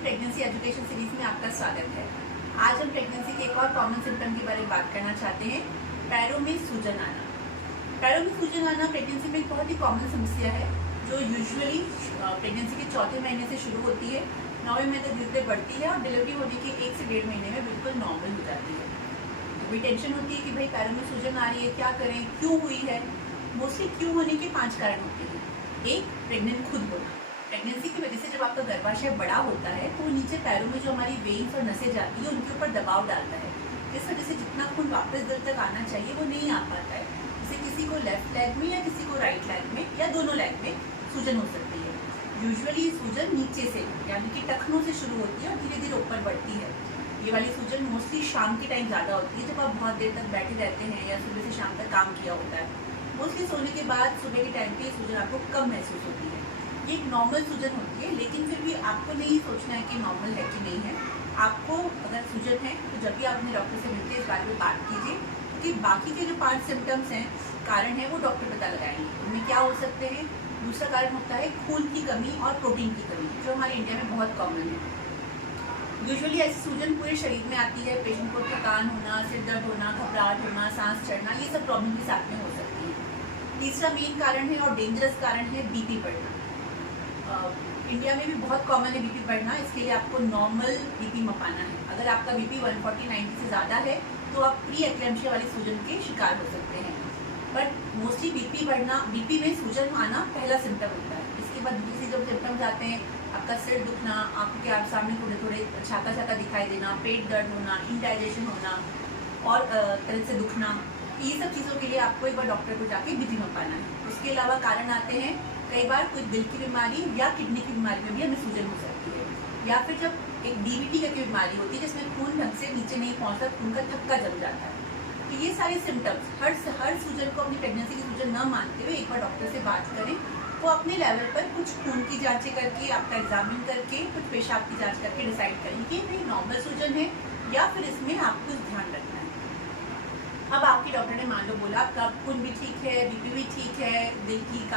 Pregnancy education series में आपका स्वागत है। आज हम प्रेगनेंसी के एक और कॉमन सिम्टम के बारे में बात करना चाहते हैं, पैरों में सूजन आना। पैरों में सूजन आना प्रेगनेंसी में एक बहुत ही कॉमन समस्या है जो यूजुअली प्रेगनेंसी के चौथे महीने से शुरू होती है, 9वें महीने तक धीरे धीरे बढ़ती है और डिलीवरी होने के 1 से 1.5 महीने में बिल्कुल नॉर्मल हो जाती है। अभी टेंशन होती है कि भाई पैरों में सूजन आ रही है, क्या करें, क्यों हुई है। मोस्टली क्यों होने के 5 कारण होते हैं। एक, प्रेग्नेंट खुद होना। प्रेगनेंसी की वजह से जब आपका गर्भाशय बड़ा होता है तो नीचे पैरों में जो हमारी वेन्स और नसें जाती है उनके ऊपर दबाव डालता है। इस वजह से जितना खून वापस दिल तक आना चाहिए वो नहीं आ पाता है। जैसे किसी को लेफ्ट लेग में या किसी को राइट लेग में या दोनों लेग में सूजन हो सकती है। यूजुअली सूजन नीचे से यानी कि टखनों से शुरू होती है और धीरे धीरे ऊपर बढ़ती है। ये वाली सूजन मोस्टली शाम के टाइम ज़्यादा होती है, जब आप बहुत देर तक बैठे रहते हैं या सुबह से शाम तक काम किया होता है। मोस्टली सोने के बाद सुबह के टाइम पे सूजन आपको कम महसूस होती है। ये एक नॉर्मल सूजन होती है, लेकिन फिर भी आपको नहीं सोचना है कि नॉर्मल है कि नहीं है। आपको अगर सूजन है तो जब भी आप अपने डॉक्टर से मिलते हैं इस बारे में बात कीजिए, क्योंकि बाकी के जो 5 सिम्टम्स हैं, कारण है, वो डॉक्टर पता लगाएंगे उनमें क्या हो सकते हैं। दूसरा कारण होता है खून की कमी और प्रोटीन की कमी, जो हमारे इंडिया में बहुत कॉमन है। यूजुअली ऐसी सूजन पूरे शरीर में आती है। पेशेंट को थकान होना, सिर दर्द होना, घबराहट होना, सांस चढ़ना, ये सब प्रॉब्लम के साथ में हो सकती है। तीसरा मेन कारण है और डेंजरस कारण है बीपी बढ़ना। इंडिया में भी बहुत कॉमन है बीपी बढ़ना। इसके लिए आपको नॉर्मल बीपी मपाना है। अगर आपका बीपी 140/90 से ज़्यादा है तो आप प्री एक्लेम्शिया वाली सूजन के शिकार हो सकते हैं। बट मोस्टली बीपी बढ़ना, बीपी में सूजन आना पहला सिम्टम होता है। इसके बाद दूसरे जब सिम्टम्स आते हैं, आपका सिर दुखना, आंखों के आप सामने थोड़े थोड़े छाता छाता दिखाई देना, पेट दर्द होना, इंडाइजेशन होना और तरह से दुखना, ये सब चीज़ों के लिए आपको एक बार डॉक्टर को जाके बीपी मपाना है। उसके अलावा कारण आते हैं कई बार कोई दिल की बीमारी या किडनी की बीमारी में भी हमें सूजन हो सकती है, या फिर जब एक डीवीटी की बीमारी होती है जिसमें खून ढंग से नीचे नहीं पहुँचता, खून का थक्का जम जाता है। तो ये सारे सिम्टम्स, हर सूजन को अपनी प्रेगनेंसी की सूजन न मानते हुए एक बार डॉक्टर से बात करें। वो अपने लेवल पर कुछ खून की जांचें करके, आपका एग्जामिन करके, कुछ पेशाब की जांच करके डिसाइड करें कि भाई नॉर्मल सूजन है या फिर इसमें आपको ध्यान रखना है। अब आपके डॉक्टर ने मान लो बोला आपका खून भी ठीक है, बीपी भी ठीक है, दिल की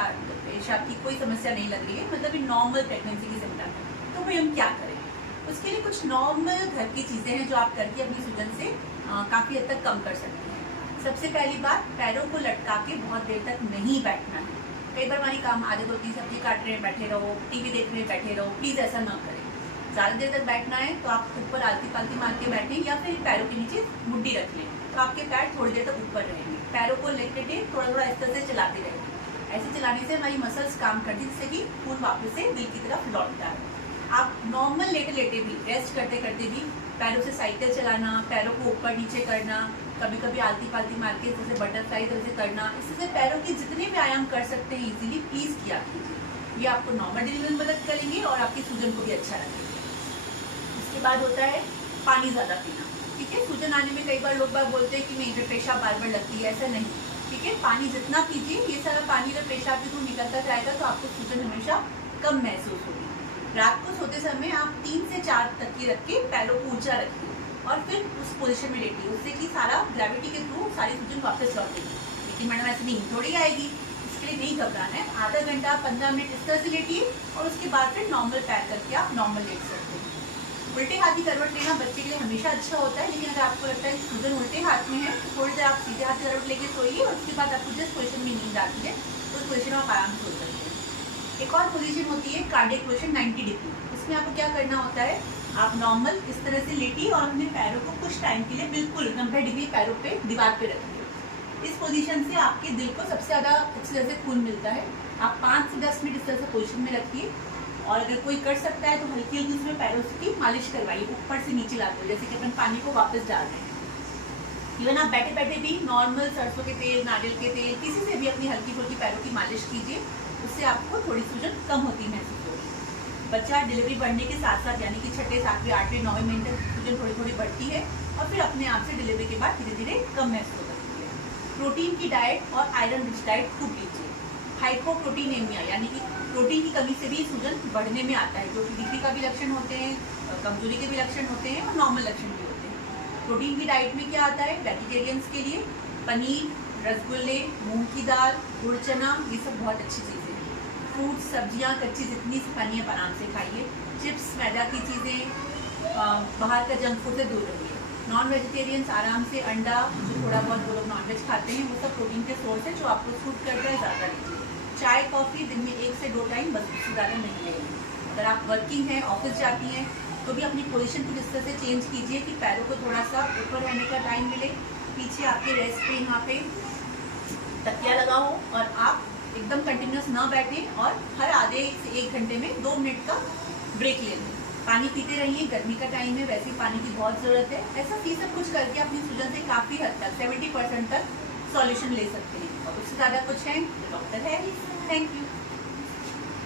पेशाब की कोई समस्या नहीं लग रही है, मतलब ये नॉर्मल प्रेगनेंसी की सिम्टम है, तो भाई हम क्या करें। उसके लिए कुछ नॉर्मल घर की चीज़ें हैं जो आप करके अपनी सूजन से काफ़ी हद तक कम कर सकते हैं। सबसे पहली बात, पैरों को लटका के बहुत देर तक नहीं बैठना है। कई बार हमारी काम आदत होती है सब्जी काट रहे हैं बैठे रहो, टीवी देख रहे हैं बैठे रहो, प्लीज़ ऐसा ना करें। ज़्यादा देर तक बैठना है तो आप ऊपर आलती पालती मार के बैठें या फिर पैरों के नीचे मुड्डी रख लें, तो आपके पैर थोड़ी देर तक ऊपर रहेंगे। पैरों को लेटे थोड़ा थोड़ा इस तरह से चलाते रहेंगे। ऐसे चलाने से हमारी मसल्स काम करती है, जिससे कि खून वापस से दिल की तरफ लौटता है। आप नॉर्मल लेटे लेटे भी, रेस्ट करते करते भी पैरों से साइकिल चलाना, पैरों को ऊपर नीचे करना, कभी कभी आलती पालती मार के जैसे बटरफ्लाई तरह से करना, इससे पैरों के जितने व्यायाम कर सकते हैं इजीली प्लीज़ किया कीजिए। ये आपको नॉर्मल डिलीवरी में मदद करेंगे और आपकी सूजन को भी अच्छा रखेंगे। उसके बाद होता है पानी ज़्यादा पीना। ठीक है, सूजन आने में कई बार लोग बात बोलते हैं कि मेरी पेशाब बार बार लगती है, ऐसा नहीं। ठीक है, पानी जितना पीजिए, ये सारा पानी अगर पेशाब के थ्रू निकलता जाएगा तो आपको सूजन हमेशा कम महसूस होगी। रात को सोते समय आप 3 से 4 तकिए रख के पैरों को ऊंचा रखिए और फिर उस पोजीशन में लेटिए, उससे कि सारा ग्रेविटी के थ्रू सारी सूजन वापस लौटेगी। लेकिन मैडम ऐसे नींद थोड़ी आएगी, इसके लिए नहीं घबराना है। आधा घंटा 15 मिनट इस तरह से लेटिए और उसके बाद फिर नॉर्मल पैर करके आप नॉर्मल लेट सकते हैं। उल्टे हाथ की करवट लेना बच्चे के लिए हमेशा अच्छा होता है, लेकिन अगर आपको लगता है कि सूजन उल्टे हाथ में है तो थोड़ी देर आप सीधे हाथ की करवट लेके सोइए और उसके बाद आपको जिस पोजीशन में नींद आती है तो उस पोजीशन में आप आराम से सो सकते हैं। एक और पोजीशन होती है कार्डियक पोजीशन 90 डिग्री। इसमें आपको क्या करना होता है, आप नॉर्मल इस तरह से लेटिए और अपने पैरों को कुछ टाइम के लिए बिल्कुल 90 डिग्री पैरों पे दीवार पे रखिए। इस पोजीशन से आपके दिल को सबसे ज़्यादा अच्छी तरह से खून मिलता है। आप 5 से 10 मिनट इस तरह से पोजीशन में रखिए और अगर कोई कर सकता है तो हल्की हल्की उसमें पैरों की मालिश करवाइए, ऊपर से नीचे लाते हुए, जैसे कि अपन पानी को वापस डाल रहे हैं। इवन आप बैठे बैठे भी नॉर्मल सरसों के तेल, नारियल के तेल, किसी से भी अपनी हल्की फुल्की पैरों की मालिश कीजिए, उससे आपको थोड़ी सूजन कम होती महसूस होगी। बच्चा डिलीवरी बढ़ने के साथ साथ यानी कि 6, 7, 8, 9 महीने तक सूजन थोड़ी थोड़ी बढ़ती है और फिर अपने आप से डिलीवरी के बाद धीरे धीरे कम महसूस होती है। प्रोटीन की डाइट और आयरन रिच डाइट खूब लीजिए। हाइपोप्रोटीनेमिया यानी कि प्रोटीन की कमी से भी सूजन बढ़ने में आता है, जो कि बीपी का भी लक्षण होते हैं, कमजोरी के भी लक्षण होते हैं और नॉर्मल लक्षण भी होते हैं। प्रोटीन की डाइट में क्या आता है, वेजिटेरियंस के लिए पनीर, रसगुल्ले, मूंग की दाल, गुड़ चना, ये सब बहुत अच्छी चीज़ें हैं। फ्रूट्स, सब्जियां कच्ची जितनी खानी है आराम से खाइए। चिप्स, मैदा की चीज़ें, बाहर का जंक फूड से दूर रहिए। नॉन वेजिटेरियंस आराम से अंडा, जो थोड़ा बहुत वो लोग नॉनवेज खाते हैं, वो सब प्रोटीन के सोर्स है, जो आपको सूट करता है ज़्यादा लीजिए। चाय कॉफ़ी दिन में 1 से 2 टाइम, बस उससे ज़्यादा नहीं लेंगे। अगर आप वर्किंग हैं, ऑफिस जाती हैं, तो भी अपनी पोजीशन को इस तरह से चेंज कीजिए कि पैरों को थोड़ा सा ऊपर रहने का टाइम मिले, पीछे आपके रेस्ट पे यहाँ पे तकिया लगाओ और आप एकदम कंटिन्यूस ना बैठें और हर आधे से 1 घंटे में 2 मिनट का ब्रेक ले लें। पानी पीते रहिए, गर्मी का टाइम है, वैसे ही पानी की बहुत ज़रूरत है। ऐसा ये सब कुछ करके अपनी सूजन से काफ़ी हद तक 70% तक सॉल्यूशन ले सकते हैं, और उससे ज़्यादा कुछ है तो डॉक्टर है। Thank you.